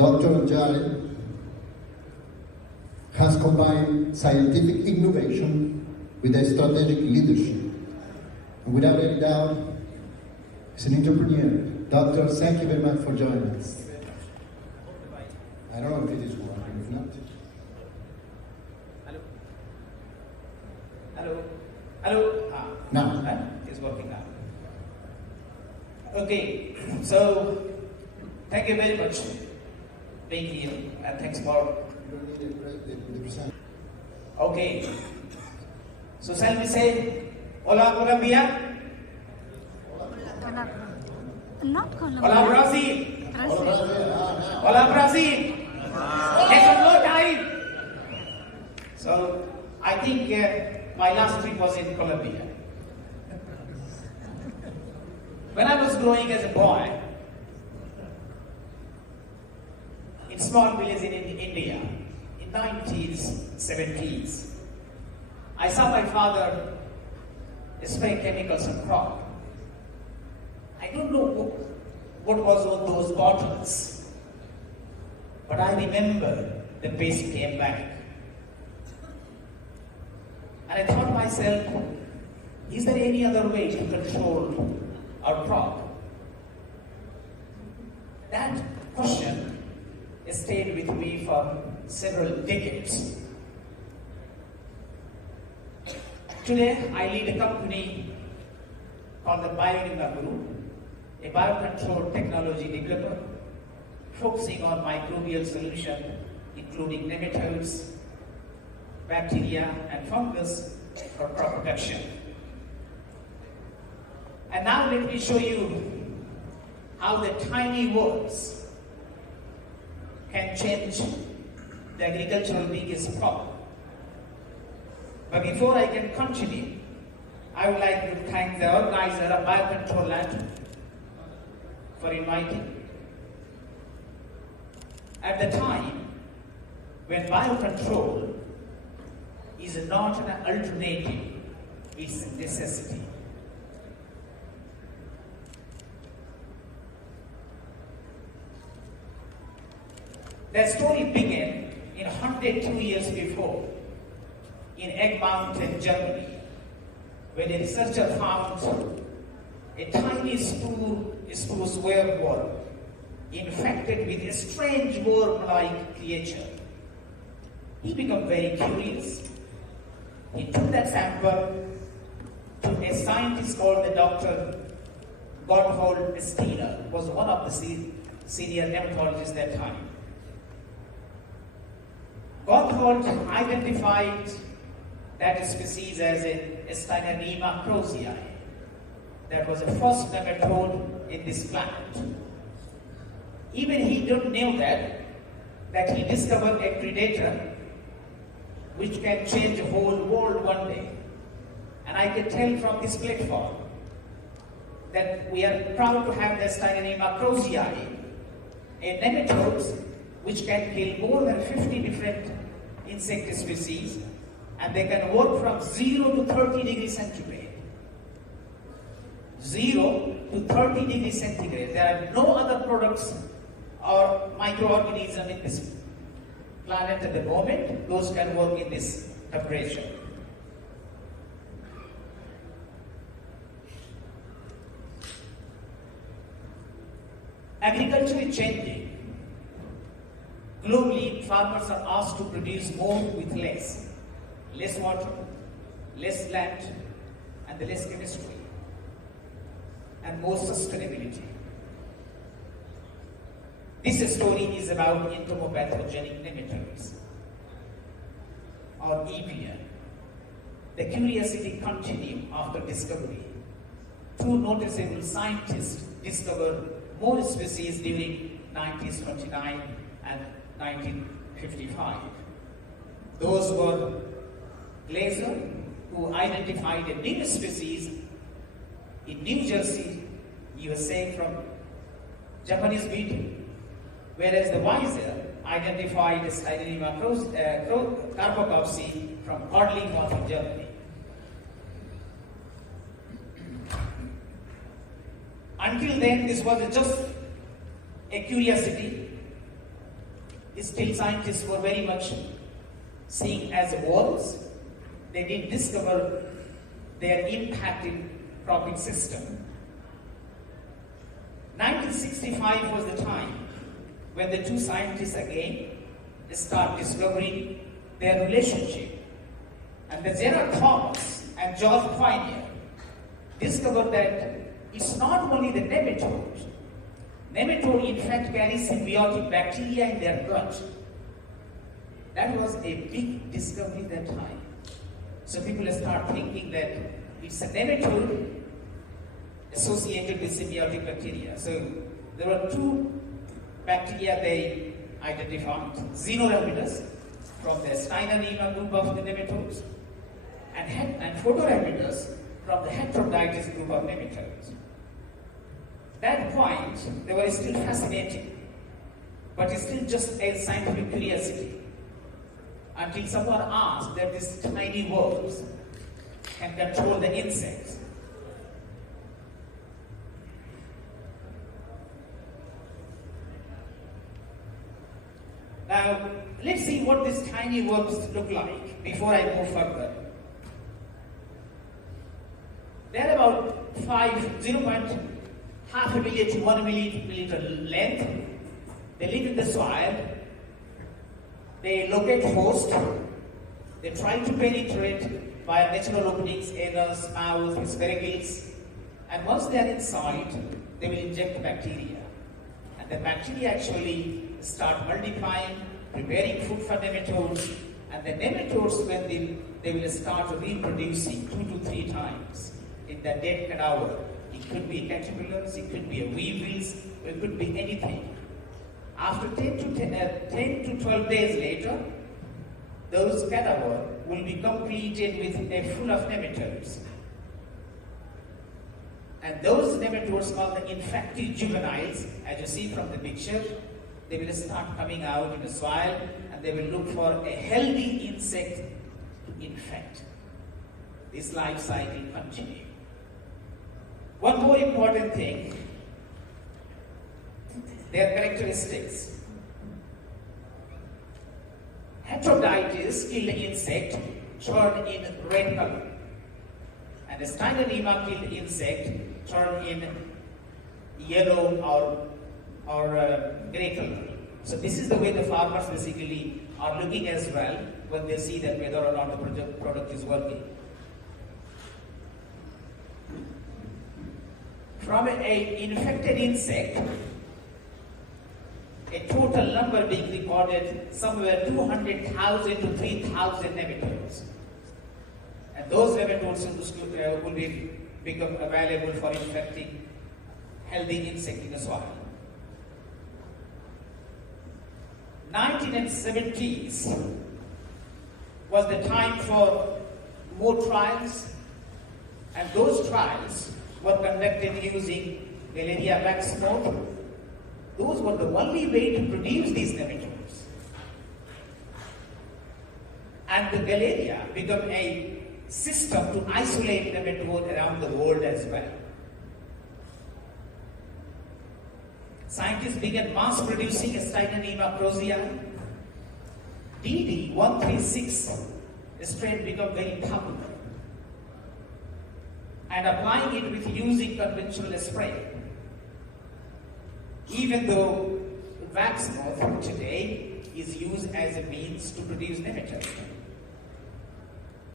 Dr. Ansari has combined scientific innovation with a strategic leadership. And without any doubt, he's an entrepreneur. Doctor, thank you very much for joining us. I don't know if it is working, if not. Hello? Hello? Hello? Now. It's working now. Okay, so thank you very much for being here, and thanks for... You don't need the present. Okay, so shall we say, Hola Colombia? Not Colombia. Hola Brazil? Hola Brazil? It's a low time. So I think my last trip was in Colombia. When I was growing as a boy, in small village in India, in 1970s, I saw my father spray chemicals on crop. I don't know what was on those bottles, but I remember the pest came back. And I thought myself, is there any other way to control our crop? That question stayed with me for several decades. Today, I lead a company called the Bionema Group, a biocontrol technology developer focusing on microbial solutions, including nematodes, bacteria, and fungus for crop protection. And now let me show you how the tiny words can change the agricultural biggest problem. But before I can continue, I would like to thank the organizer of Biocontrol LATAM for inviting me. At the time when biocontrol is not an alternative, it's a necessity. The story began in 102 years before in Egge Mountain, Germany, when a researcher found a tiny spruce worm infected with a strange worm-like creature. He became very curious. He took that sample to a scientist called the Dr. Gotthold Steiner, who was one of the senior nematologists at that time. Gotthold identified that species as a Bionema Group. That was the first nematode in this planet. Even he didn't know that he discovered a predator which can change the whole world one day. And I can tell from this platform that we are proud to have the Bionema Group, a nematode which can kill more than 50 different insect species, and they can work from 0 to 30 degrees centigrade. 0 to 30 degrees centigrade. There are no other products or microorganisms in this planet at the moment. Those can work in this temperature. Agriculture is changing. Globally, farmers are asked to produce more with less. Less water, less land, and less chemistry, and more sustainability. This story is about Entomopathogenic Nematodes, or EPN. The curiosity continued after discovery. Two noticeable scientists discovered more species during 1929 and 1955. Those were Glaser, who identified a new species in New Jersey, USA from Japanese beetle, whereas the Weiser identified Bionema Group from Pt.1 in Germany. Until then, this was just a curiosity. still scientists were very much seeing as worms. They didn't discover their impact in cropping system. 1965 was the time when the two scientists again start discovering their relationship. And the Gerard Thomas and George Poinier discovered that it's not only the nematode. Nematode in fact carry symbiotic bacteria in their gut. That was a big discovery that time. So people start thinking that it's a nematode associated with symbiotic bacteria. So there were two bacteria they identified, Xenorhabidus from the Steinernema group of the nematodes and Photorhabidus from the Heterodictis group of nematodes. That point, they were still fascinating, but it's still just a scientific curiosity. Until someone asked that these tiny worms can control the insects. Now, let's see what these tiny worms look like before I move further. They're about 0.5 millimeter to 1 millimeter length. They live in the soil. They locate host. They try to penetrate via natural openings, anus, mouth, sphericals. And once they are inside, they will inject bacteria. And the bacteria actually start multiplying, preparing food for nematodes. And the nematodes, when they will start reproducing 2 to 3 times in the dead cadaver. It could be caterpillars, it could be weevils, it could be anything. After 10 to 12 days later, those cadavers will be completed with a full of nematodes. And those nematodes called the infective juveniles, as you see from the picture, they will start coming out in the soil and they will look for a healthy insect to infect. This life cycle continues. One more important thing, their characteristics. Heterodictis killed insect turn in red color, and the Steinernema killed insect turn in yellow or gray color. So this is the way the farmers basically are looking as well when they see that whether or not the product is working. From an infected insect, a total number being recorded somewhere 200,000 to 3,000 nematodes. And those nematodes will become available for infecting healthy insect in the soil. 1970s was the time for more trials, and those trials were conducted using Galeria wax moth. Those were the only way to produce these nematodes. And the Galeria became a system to isolate nematode around the world as well. Scientists began mass producing Steinernema crozii. DD136 strain became very popular. And applying it with using conventional spray. Even though wax moth today is used as a means to produce nematodes.